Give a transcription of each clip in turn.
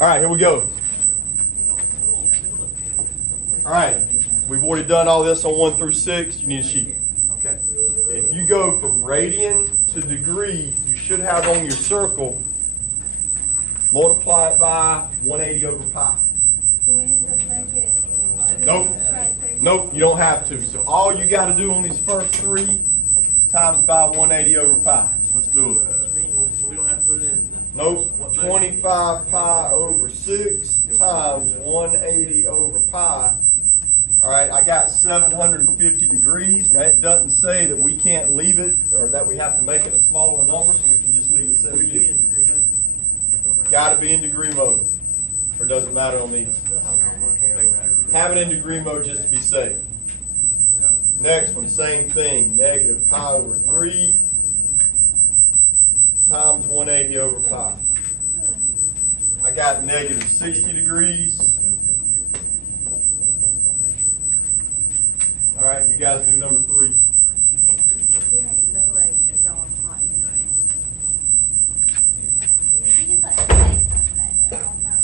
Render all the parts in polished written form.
All right, here we go. All right, we've already done all this on 1 through 6. You need a sheet. Okay. If you go from radian to degree, you should have on your circle, multiply it by 180 over pi. Do we need to make it? Nope. Nope, you don't have to. So all you got to do on these first three is times by 180 over pi. Let's do it. We don't have to put it in. Nope. 25 pi over 6 times 180 over pi. All right, I got 750 degrees. Now, it doesn't say that we can't leave it or that we have to make it a smaller number, so we can just leave it 750. Got to be in degree mode. Or does it matter on these? Have it in degree mode just to be safe. Next one, same thing. Negative pi over 3 times 180 over pi. I got negative 60 degrees. All right, you guys do number 3. There ain't no way that y'all are hot. He just like to say stuff back there all the time.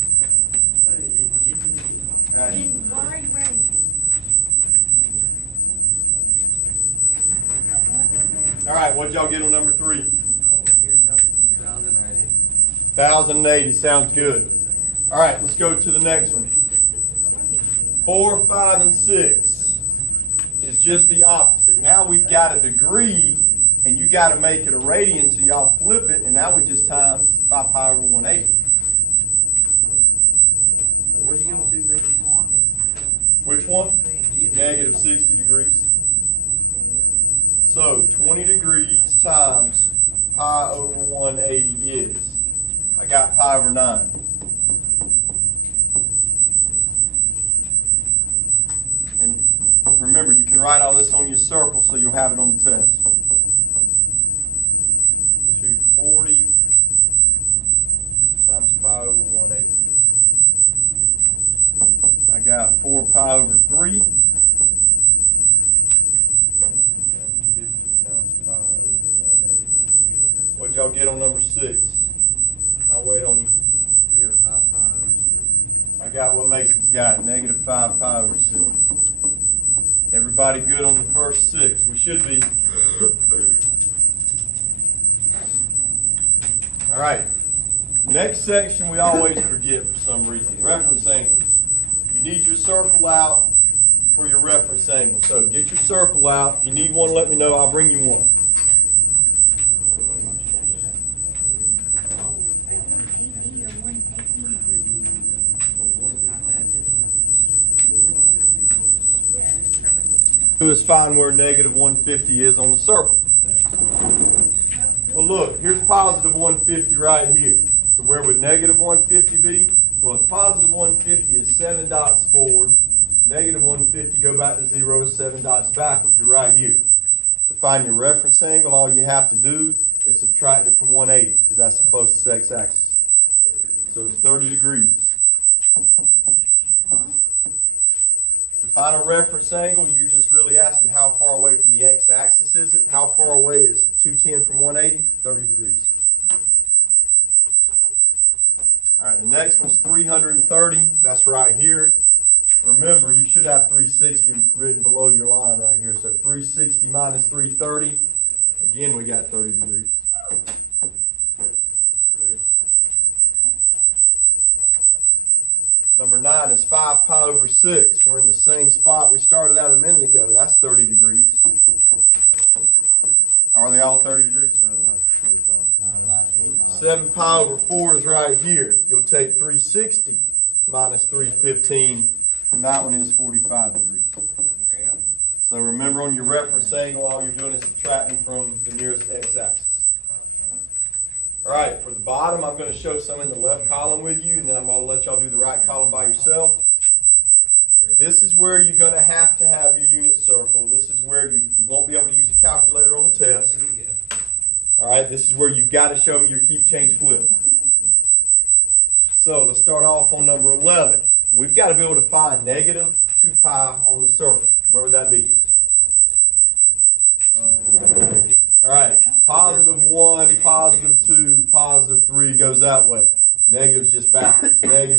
All right. Then why are you wearing? All right, what'd y'all get on number 3? 1,080 sounds good. All right, let's go to the next one. 4, 5, and 6 is just the opposite. Now we've got a degree, and you got to make it a radian, so y'all flip it, and now we just times by pi over 180. Where'd you go to negative? Which one? Negative 60 degrees. So 20 degrees times pi over 180 is, I got pi over 9. And remember, you can write all this on your circle so you'll have it on the test. 240 times pi over 180. I got 4 pi over 3. 50 times pi over 180. What'd y'all get on number 6? I'll wait on you. Negative 5 pi over 6. I got what Mason's got, negative 5 pi over 6. Everybody good on the first 6? We should be. All right. Next section we always forget for some reason, reference angles. You need your circle out for your reference angle. So get your circle out. If you need one, let me know. I'll bring you one. Is find where negative 150 is on the circle. Well, look, here's positive 150 right here. So where would negative 150 be? Well, if positive 150 is 7 dots forward, negative 150 go back to 0, 7 dots backwards. You're right here. To find your reference angle, all you have to do is subtract it from 180 because that's the closest x-axis. So it's 30 degrees. To find a reference angle, you're just really asking how far away from the x-axis is it? How far away is 210 from 180? 30 degrees. All right, the next one's 330. That's right here. Remember, you should have 360 written below your line right here. So 360 minus 330. Again, we got 30 degrees. Number 9 is 5 pi over 6. We're in the same spot we started out a minute ago. That's 30 degrees. Are they all 30 degrees? 7 pi over 4 is right here. You'll take 360 minus 315, and that one is 45 degrees. So remember, on your reference angle, all you're doing is subtracting from the nearest x-axis. All right, for the bottom, I'm going to show some in the left column with you, and then I'm going to let y'all do the right column by yourself. This is where you're going to have your unit circle. This is where you won't be able to use a calculator on the test. All right, this is where you've got to show me your keep, change, flip. So let's start off on number 11. We've got to be able to find negative 2 pi on the circle. Where would that be? All right, +1, +2, +3 goes that way. Negative's just backwards. -2,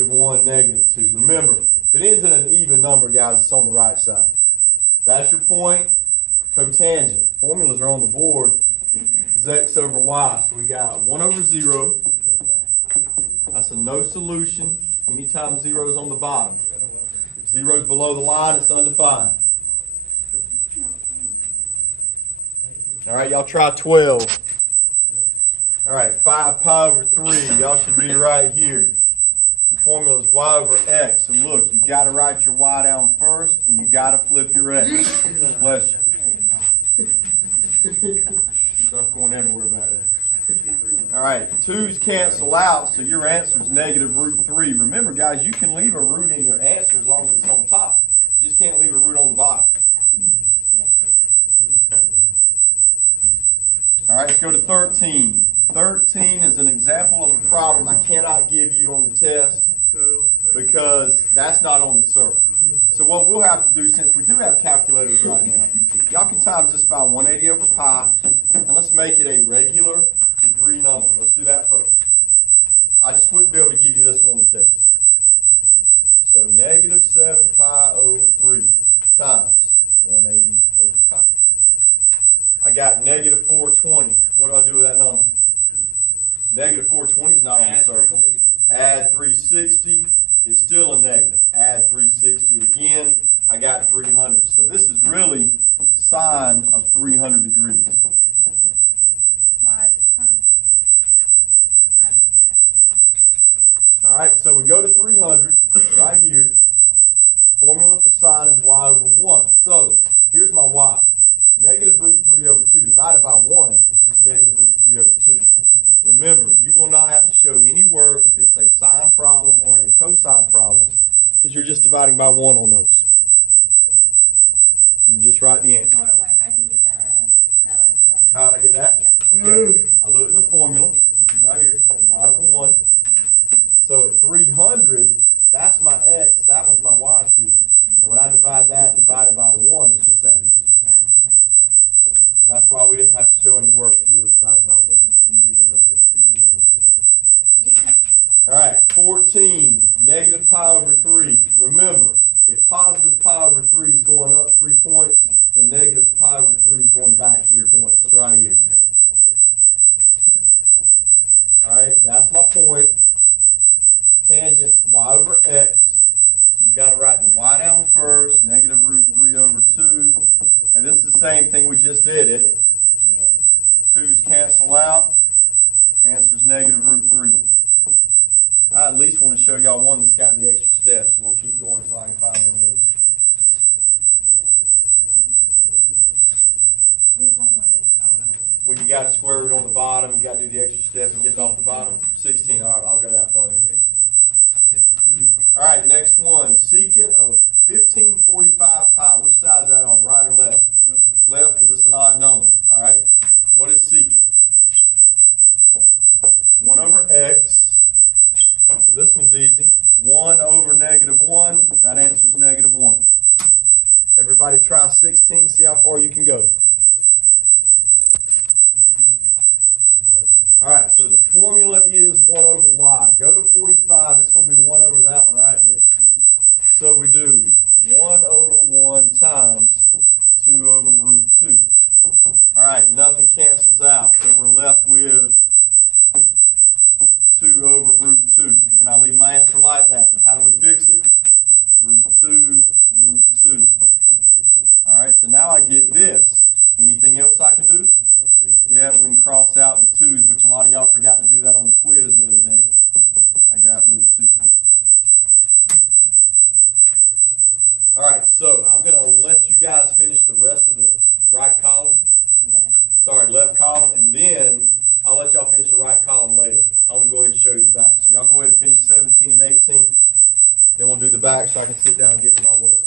y. So we got 1 over 0. That's a no solution anytime 0 is on the bottom. If 0 is below the line, it's undefined. All right, y'all try 12. All right, 5 pi over 3. Y'all should be right here. The formula is y over x. And look, you've got to write your y down first, and you've got to flip your x. Bless you. Stuff going everywhere back there. All right, 2's cancel out, so your answer is negative root 3. Remember, guys, you can leave a root in your answer as long as it's on top. You just can't leave a root on the bottom. All right, let's go to 13. 13 is an example of a problem I cannot give you on the test because that's not on the circle. So what we'll have to do, since we do have calculators right now, y'all can times this by 180 over pi, and let's make it a regular degree number. Let's do that first. I just wouldn't be able to give you this one on the test. So negative 7 pi over 3 times 180 over pi. I got negative 420. What do I do with that number? Negative 420 is not on the circle. Add 360 is still a negative. Add 360 again. I got 300. So this is really sine of 300 degrees. Why is it sun? All right, so we go to 300 right here. Formula for sine is y over 1. So here's my y. Negative root 3 over 2 divided by 1 is just negative root 3 over 2. Remember, you will not have to show any work if it's a sine problem or a cosine problem because you're just dividing by 1 on those. You can just write the answer. Hold on, wait. How did you get that right? That last part? How did I get that? Yeah. Okay. I looked at the formula, which is right here, y over 1. So at 300, that's my x, that was my y to you. And when I divide that divided by 1, it's just that. And that's why we didn't have to show any work because we were dividing by 1. You need another Yeah. All right, 14, negative pi over 3. Remember, if positive pi over 3 is going up 3 points, then negative pi over 3 is going back 3 points. It's right here. All right, that's my point. Tangent's y over x. So you've got to write the y down first, negative root 3 over 2. And this is the same thing we just did, isn't it? Yes. 2's cancel out. Answer's negative root 3. I at least want to show y'all one that's got the extra steps. We'll keep going until I can find one of those. What are you talking about? When you got a square root on the bottom, you got to do the extra step and get it off the bottom. 16. All right, I'll go that far then. All right, next one. Secant of 1545 pi. Which side is that on, right or left? Left, because it's an odd number. All right. What is secant? 1 over x. So this one's easy. 1 over negative 1. That answer's negative 1. Everybody try 16. See how far you can go. All right, so the formula is 1 over y. Go to 45. It's going to be 1 over that one right there. So we do 1 over 1 times 2 over root 2. All right, nothing cancels out. So we're left with 2 over root 2. Can I leave my answer like that? How do we fix it? Root 2, root 2. All right, so now I get this. Anything else I can do? Yeah, we can cross out the 2's, which a lot of y'all forgot to do that on the quiz the other day. I got root 2. All right, so I'm going to let you guys finish the rest of the right column. Left column, and then I'll let y'all finish the right column later. I want to go ahead and show you the back. So y'all go ahead and finish 17 and 18. Then we'll do the back so I can sit down and get to my work.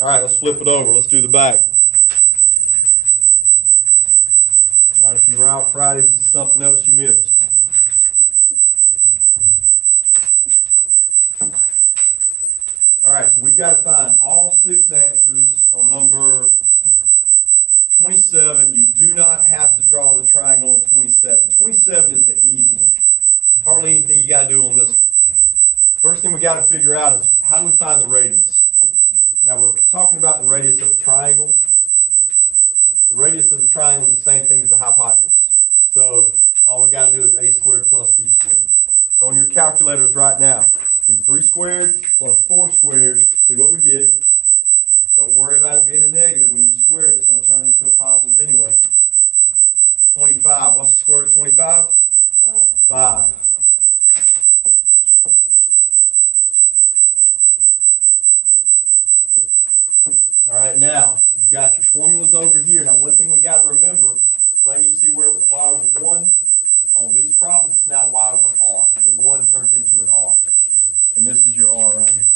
All right, let's flip it over. Let's do the back. All right, if you were out Friday, this is something else you missed. All right, so we've got to find all 6 answers on number 27. You do not have to draw the triangle on 27. 27 is the easy one. Hardly anything you got to do on this one. First thing we got to figure out is how do we find the radius? Now we're talking about the radius of a triangle. The radius of the triangle is the same thing as the hypotenuse. So all we got to do is a squared plus b squared. So on your calculators right now, do 3 squared plus 4 squared. See what we get. Don't worry about it being a negative. When you square it, it's going to turn into a positive anyway. 25. What's the square root of 25? 5. All right, now you've got your formulas over here. Now, one thing we got to remember, Lane, you see where it was y over 1? On these problems, it's now y over r. The 1 turns into an r. And this is your r right here.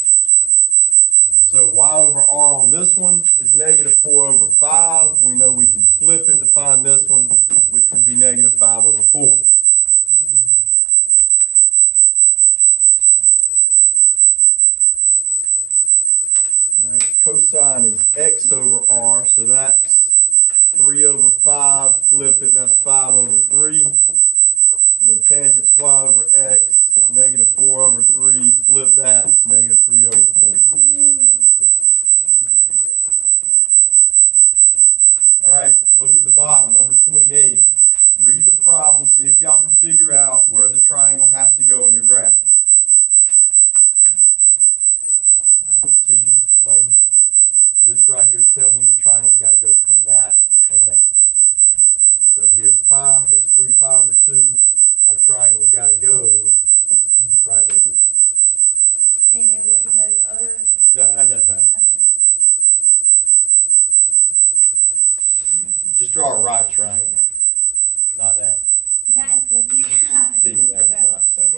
So y over r on this one is negative 4 over 5. We know we can flip it to find this one, which would be negative 5 over 4. All right, cosine is x over r, so that's 3 over 5. Flip it, that's 5 over 3. And then tangent's y over x, negative 4 over 3. Flip that, it's negative 3 over 4. All right, look at the bottom, number 28. Read the problem, see if y'all can figure out where the triangle has to go in your graph. All right, Tegan, Lane, this right here is telling you the triangle's got to go between that and that. So here's pi, here's 3 pi over 2. Our triangle's got to go right there. And it wouldn't go the other. No, that doesn't matter. Okay. Just draw a right triangle, not that. That is what you got. See, Just that is about. not the same.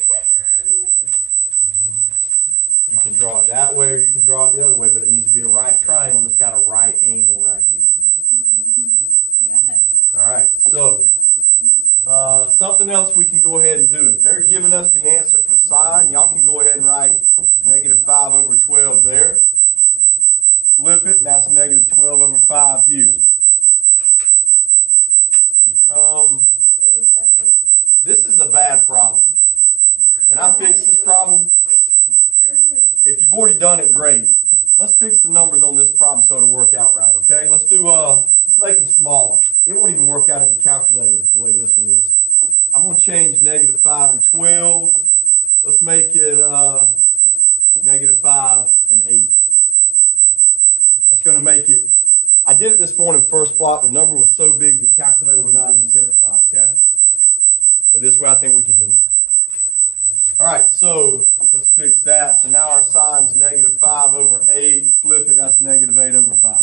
You can draw it that way or you can draw it the other way, but it needs to be a right triangle that's got a right angle right here. You got it. All right, so something else we can go ahead and do. If they're giving us the answer for sine, y'all can go ahead and write negative 5 over 12 there. Flip it, and that's negative 12 over 5 here. This is a bad problem. Can I fix this problem? If you've already done it, great. Let's fix the numbers on this problem so it'll work out right, okay? Let's make them smaller. It won't even work out in the calculator the way this one is. I'm going to change negative 5 and 12. Let's make it negative 5 and 8. That's going to make it, I did it this morning first block. The number was so big the calculator would not even simplify, okay? But this way I think we can do it. All right, so let's fix that. So now our sine's negative 5 over 8. Flip it, that's negative 8 over 5.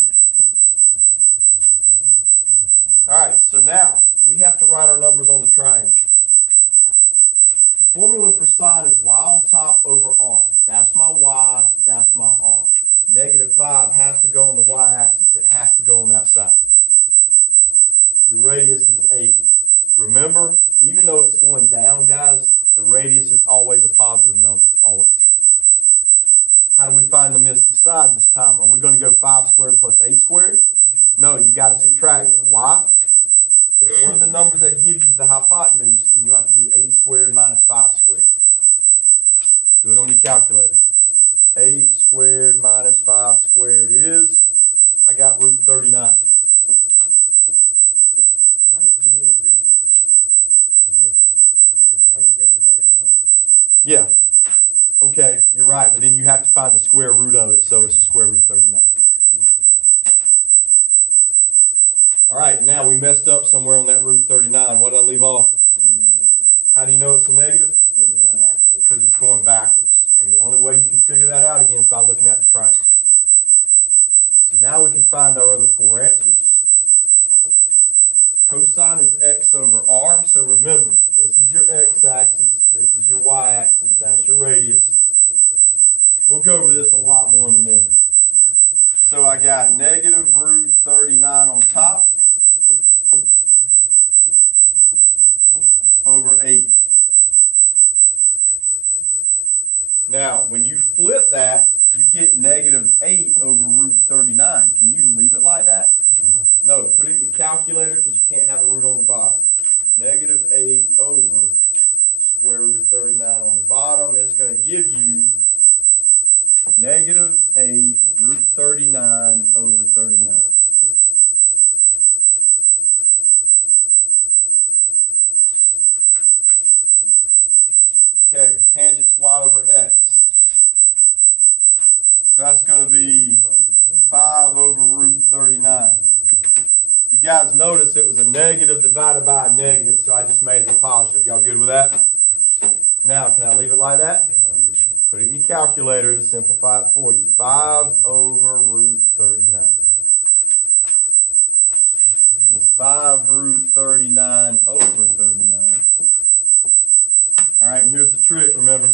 All right, so now we have to write our numbers on the triangle. The formula for sine is y on top over r. That's my y, that's my r. Negative 5 has to go on the y-axis. It has to go on that side. Your radius is 8. Remember, even though it's going down, guys, the radius is always a positive number, always. How do we find the missing side this time? Are we going to go 5 squared plus 8 squared? No, you got to subtract it. Why? If one of the numbers they give you is the hypotenuse, then you have to do 8 squared minus 5 squared. Do it on your calculator. 8 squared minus 5 squared is, I got root 39. Yeah. Okay, you're right, but then you have to find the square root of it, so it's a square root of 39. All right, now we messed up somewhere on that root 39. What did I leave off? Negative. How do you know it's a negative? Because it's going backwards. Because it's going backwards. And the only way you can figure that out again is by looking at the triangle. So now we can find our other 4 answers. Cosine is x over r. So remember, this is your x-axis, this is your y-axis, that's your radius. We'll go over this a lot more in the morning. So I got negative root 39 on top over 8. Now, when you flip that, you get negative 8 over root 39. Can you leave it like that? No, put it in your calculator because you can't have a root on the bottom. Negative 8 over square root of 39 on the bottom. It's going to give you negative 8 root 39 over 39. Okay, tangent's y over x. So that's going to be 5 over root 39. You guys notice it was a negative divided by a negative, so I just made it a positive. Y'all good with that? Now, can I leave it like that? Put it in your calculator to simplify it for you. 5 over root 39. It's 5 root 39 over 39. All right, and here's the trick, remember.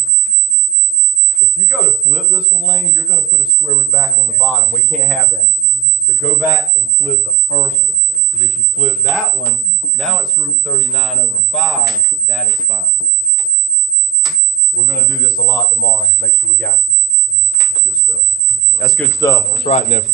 If you go to flip this one, Laney, you're going to put a square root back on the bottom. We can't have that. So go back and flip the first one. Because if you flip that one, now it's root 39 over 5. That is fine. We're going to do this a lot tomorrow. Make sure we got it. That's good stuff. That's good stuff. That's right, Nipper.